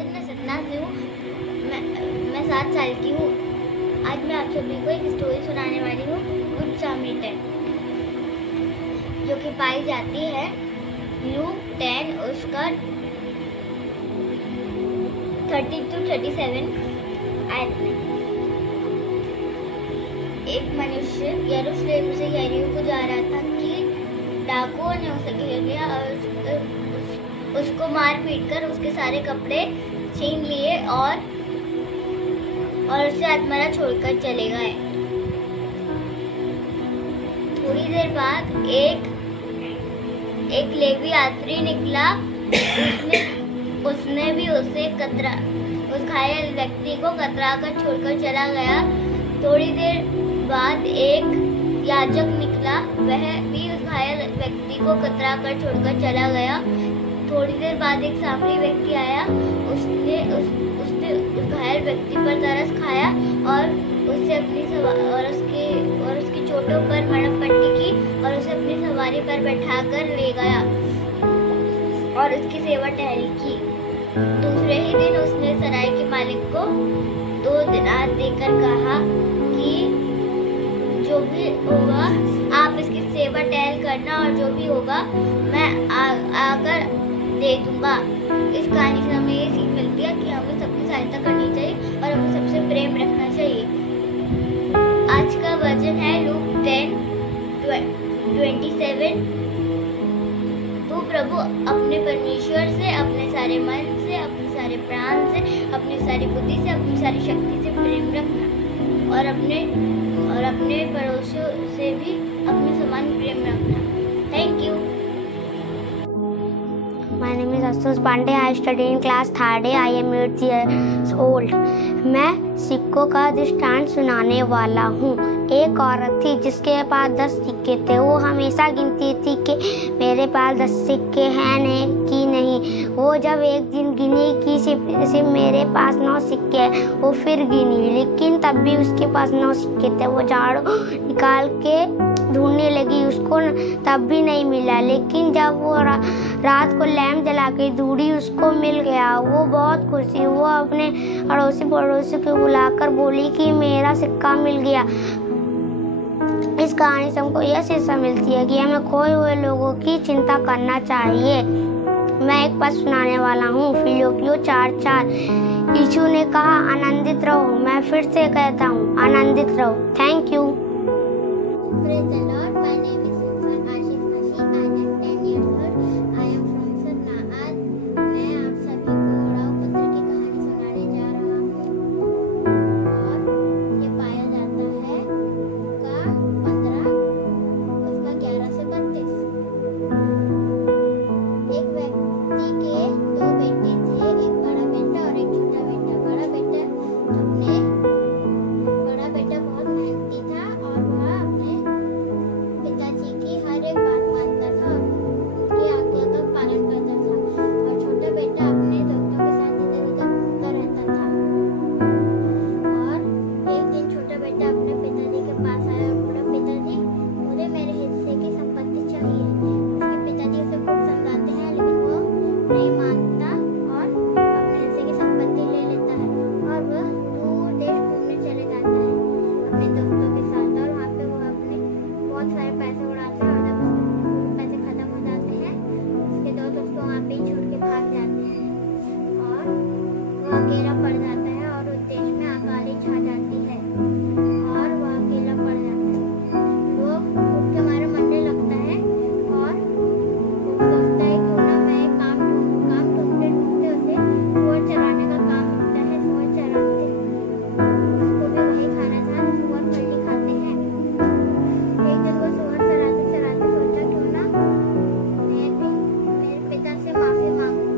अभिनंदन, मैं सतना से हूँ। मैं 7 साल की हूँ। आज मैं आप सभी को एक स्टोरी सुनाने वाली हूँ, गुड सामरिटन, जो कि पाई जाती है लूक 10 उसका 30-37 आयत में। एक मनुष्य यरूशलेम से यरीहो को जा रहा था कि डाकुओं ने उसे घेर लिया और उसको मार पीट कर उसके सारे कपड़े छीन लिए और उसे आत्महत्या छोड़कर चले गए। थोड़ी देर बाद एक लेवी यात्री निकला। उसने भी उस घायल व्यक्ति को कतरा कर छोड़कर चला गया। थोड़ी देर बाद एक याजक निकला, वह भी उस घायल व्यक्ति को कतरा कर छोड़कर चला गया। थोड़ी देर बाद एक सामरी व्यक्ति आया। उसने उस घायल व्यक्ति पर तरस खाया और उसकी चोटों पर मरहम पट्टी की और उसे अपनी सवारी पर बैठाकर ले गया और उसकी सेवा टहल की। दूसरे ही दिन उसने सराय के मालिक को 2 दिनार देकर कहा कि जो भी होगा आप इसकी सेवा टहल करना और जो भी होगा मैं आकर दे दूंगा। इस कहानी से हमें ये सीख मिलती है कि हमें सबकी सहायता करनी चाहिए और हमें सबसे प्रेम रखना चाहिए। आज का वचन है लूक 10:27। तू प्रभु अपने परमेश्वर से, अपने सारे मन से, अपने सारे प्राण से, अपनी सारी बुद्धि से, अपनी सारी शक्ति से प्रेम रखना और अपने पड़ोसियों से भी अपने समान प्रेम रखना। Thank you. My name is Astos Pandey. I study in class 3rd A. I am 8 years old. मैं सिक्कों का दृष्टांत सुनाने वाला हूँ। एक औरत थी जिसके पास 10 सिक्के थे। वो हमेशा गिनती थी कि मेरे पास 10 सिक्के हैं कि नहीं। वो जब एक दिन गिनी कि सिर्फ मेरे पास 9 सिक्के हैं, वो फिर गिनी, लेकिन तब भी उसके पास 9 सिक्के थे। वो झाड़ू निकाल के ढूंढने लगी, उसको तब भी नहीं मिला। लेकिन जब वो रात को लैंप जला के ढूंढी, उसको मिल गया। वो बहुत खुश थी। वो अपने अड़ोसी पड़ोसी को बुलाकर बोली कि मेरा सिक्का मिल गया। इस कहानी से हमको यह शिक्षा मिलती है कि हमें खोए हुए लोगों की चिंता करना चाहिए। मैं एक पद सुनाने वाला हूँ, फिलिप्पियों 4:4। यीशु ने कहा, आनंदित रहो। मैं फिर से कहता हूँ, आनंदित रहो। Thank you. Praise the Lord. My name is Ashif Mashi. I am 10 years old. I am from Satna. आज मैं आप सभी को उड़ाऊ पत्थर की कहानी सुनाने जा रहा हूँ और ये पाया जाता है लूका 15 उसका 11 से 32। एक व्यक्ति के 2 बेटे थे, एक बड़ा बेटा और एक छोटा बेटा। बड़ा बेटा बहुत मेहनती था और वह अपने पिताजी की हर एक बात मानता था और उनकी आज्ञा का पालन करता था। और छोटा बेटा अपने दोस्तों के साथ इधर-उधर घूमता रहता था। और एक दिन छोटा बेटा अपने पिताजी के पास आया और बोला, पिताजी मुझे मेरे हिस्से की संपत्ति चाहिए। उसके पिताजी उसे खूब समझाते हैं, लेकिन वो नहीं मानता और अपने हिस्से की संपत्ति ले लेता है और वह दूर देश घूमने चले जाता है अपने दोस्तों के साथ। और वहाँ पे वो अपने बहुत सारे पैसे उड़ाते हैं और जब उसके पैसे खत्म हो जाते हैं, उसके दोस्त उसको वहाँ पे ही छोड़ के भाग जाते हैं और वो अकेला पड़ जाता है और उस देश में अकाली छा जाती है और वो अकेला पड़ जाता है। वो भूख के मारे मरने लगता है और वो सोचता है क्यों ना मैं एक काम ढूंढूं। काम ढूंढते ढूंढते उसे सुअर चराने का काम मिलता है। सुअर चराते उसको भी वही खाना था, सुअर फली खाते हैं। एक दिन वो सुअर चराते चराते सोचा क्यों ना मैं भी मेरे पिता से माफी मांगूं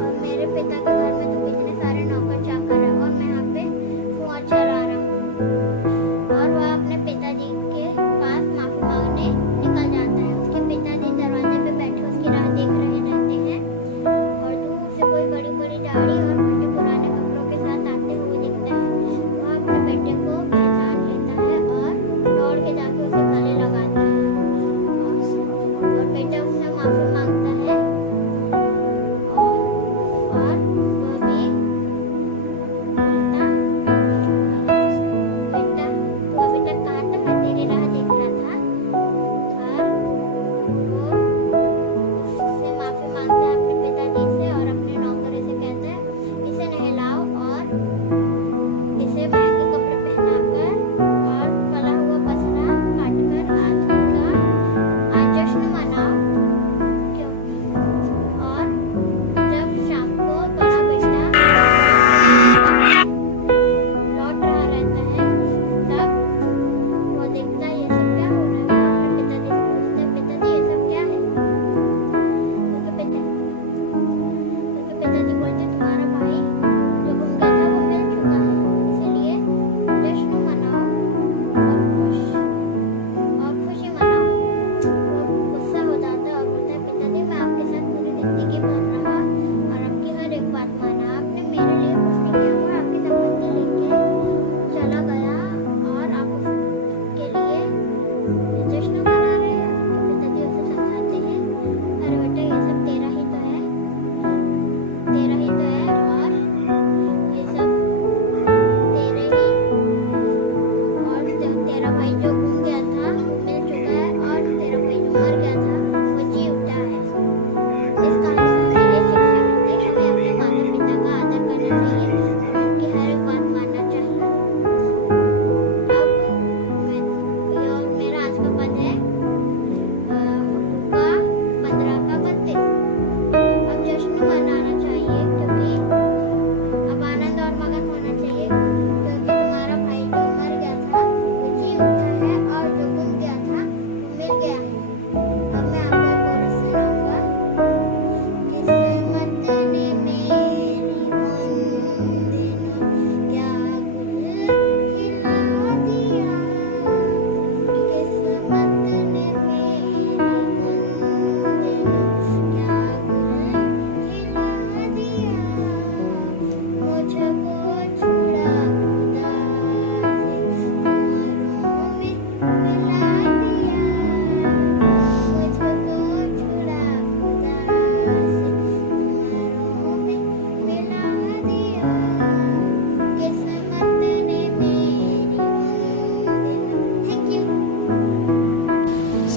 और मेरे पिता के घर में तो कितने सारे नौकर चाकर हैं और मैं यहाँ पे सुअर चरा रहा हूँ। और वह अपने पिताजी के पास माफी मांगने निकल जाता है। उसके पिताजी दरवाजे पे बैठे उसकी राह देख रहे रहते हैं और दूर से कोई बड़ी बड़ी दाढ़ी और मोटे पुराने कपड़ों के साथ आते हुए दिखता है। वह अपने बेटे को पहचान लेता है और दौड़ के जाके उसे गले लगाता है और बेटा उससे माफी मांगता है और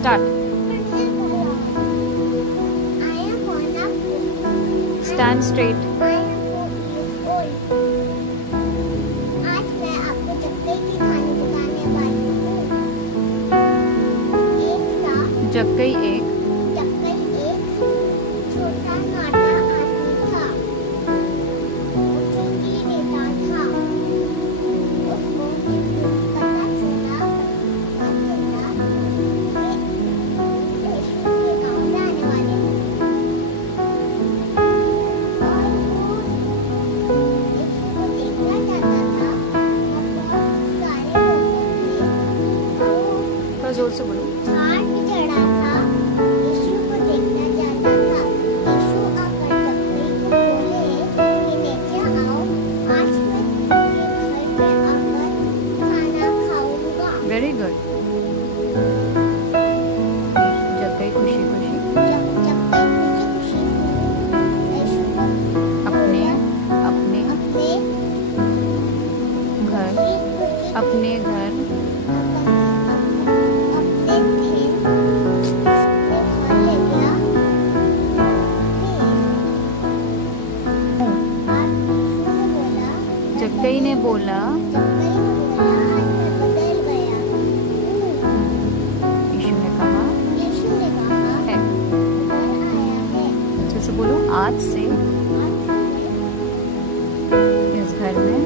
Start. I am one of Stand straight. I am 4 years old. आज मैं आपको चक्के की कहानी बताने वाली हूँ। एक था जक्कई एक चक्कर एक छोटा नाटा आदमी था। वो चुंगी लेता था। उसको एक दिन पता चला कि यीशु के गाँव जाने वाले हैं। और वो यीशु को देखना चाहता था। और बहुत सारे लोग थे। और वो थोड़ा जोर से बोलो। झाड़ पे चढ़ा था। यीशु को देखना चाहता था। यीशु आकर चक्कई को बोले कि नीचे आओ, आज मैं तुम्हारे घर में आकर खाना खाऊंगा। Very good. जक्कई खुशी खुशी जब चक्कई खुशी खुशी सुनी, यीशु को अपने अपने अपने घर खुशी अपने घर अपने थे ले गया। फिर जक्कई ने बोला चक्कई ने बोला आज मैं बदल गया हूँ। यीशु ने कहा यीशु ने कहा है। घर आया है। अच्छे से बोलो। आज से आज इस घर में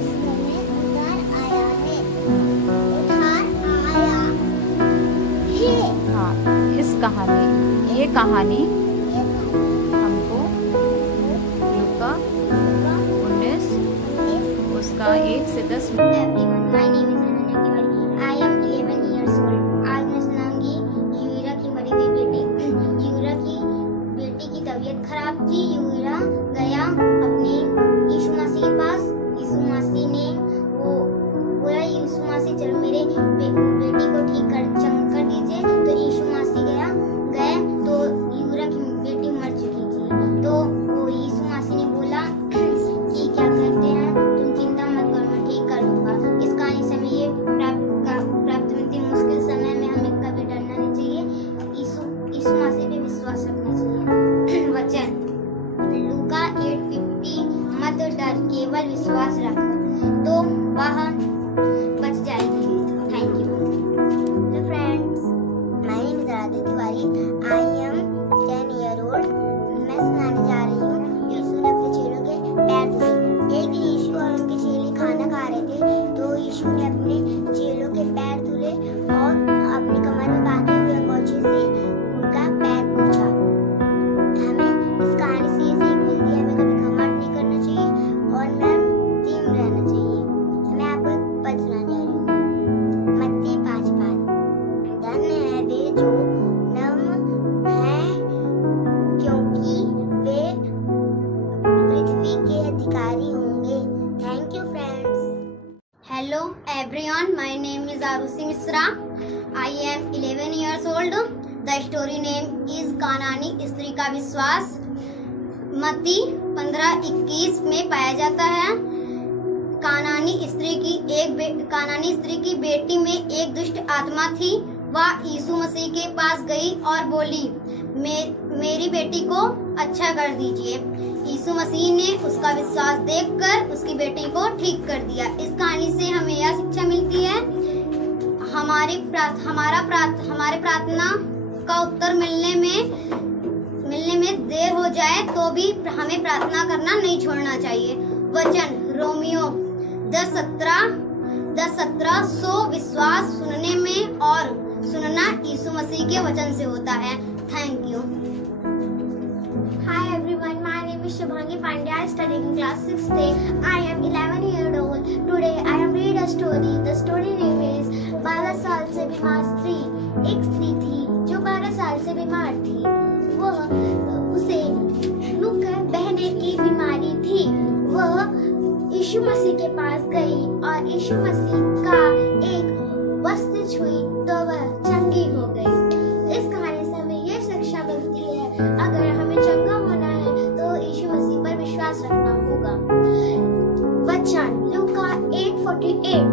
इस घर में उधार आया है। उधार आया है। हाँ, इस कहानी ये कहानी ये हमको लूका 19 उसका 1 से 10 Everyone, my name is Ananya Tiwari. I am 11 years old. आज मैं सुनाऊंगी यूरा की मरी हुई बेटी। यूरा की बेटी की तबीयत खराब थी। यूरा गया अपने यीशु मसीह के पास। यीशु मसीह ने वो बोला, यीशु मसीह चलो मेरे बेटी को ठीक कर दीजिए। तो यीशु मसीह गए तो यूरा की बेटी मर चुकी थी। तो वो यीशु मसीह ने बोला कि क्या कहते हैं, तुम चिंता मत करो, मैं ठीक कर दूंगा। इस कहानी से हमें ये प्राप्त मिलती है, मुश्किल समय में हमें कभी डरना नहीं चाहिए। यीशु मसीह पे विश्वास रखना चाहिए। वचन लूका 8:50 मत डर, केवल विश्वास रख तो वह बच जाएगी। Thank you. Hello friends, my name is Radhe Tiwari. I am 10 year old. मैं सुनाने जा रही हूँ यीशु ने अपने चेलों के पैर धोए। एक दिन यीशु और उनके चेले खाना खा रहे थे, तो यीशु ने अपने चेलों के पैर धुले और अपनी कमर में बांधे हुए अंगोछे से उनका पैर पोंछा। हमें इस कहानी से ये सीख मिलती है, हमें कभी घमंड नहीं करना चाहिए और नम्र रहना चाहिए। मैं आपको एक पद सुनाने जा रही हूँ। मत्ती 5:5 धन्य है वे जो नम्र हैं, क्योंकि वे पृथ्वी के अधिकारी होंगे। Thank you friends. Hello everyone, my name is Aarushi Mishra. I am 11 years old. The story name is कानानी स्त्री का विश्वास। मत्ती 15:21 में पाया जाता है। कानानी स्त्री की बेटी में एक दुष्ट आत्मा थी। वह यीशु मसीह के पास गई और बोली, मेरी बेटी को अच्छा कर दीजिए। यीशु मसीह ने उसका विश्वास देखकर उसकी बेटी को ठीक कर दिया। इस कहानी से हमें यह शिक्षा मिलती है, हमारे प्रार्थना का उत्तर मिलने में देर हो जाए तो भी हमें प्रार्थना करना नहीं छोड़ना चाहिए। वचन रोमियो 10:17 सो विश्वास सुनने में और सुनना यीशु मसीह के वचन से होता है। Thank you. Hi everyone, my name is Shubhangi Pandya. I study in class 6th day. I am 11 years old. Today I have read a story. The story name is 12 साल से बीमार स्त्री। एक स्त्री थी जो 12 साल से बीमार थी। उसे रुक बहने की बीमारी थी। वह यीशु मसीह के पास गई और यीशु मसीह का एक वस्त्र छुई तो वह चंगी हो गई। इस कहानी से हमें यह शिक्षा मिलती है, अगर हमें चंगा होना है तो यीशु मसीह पर विश्वास रखना होगा। वचन लूका 8:48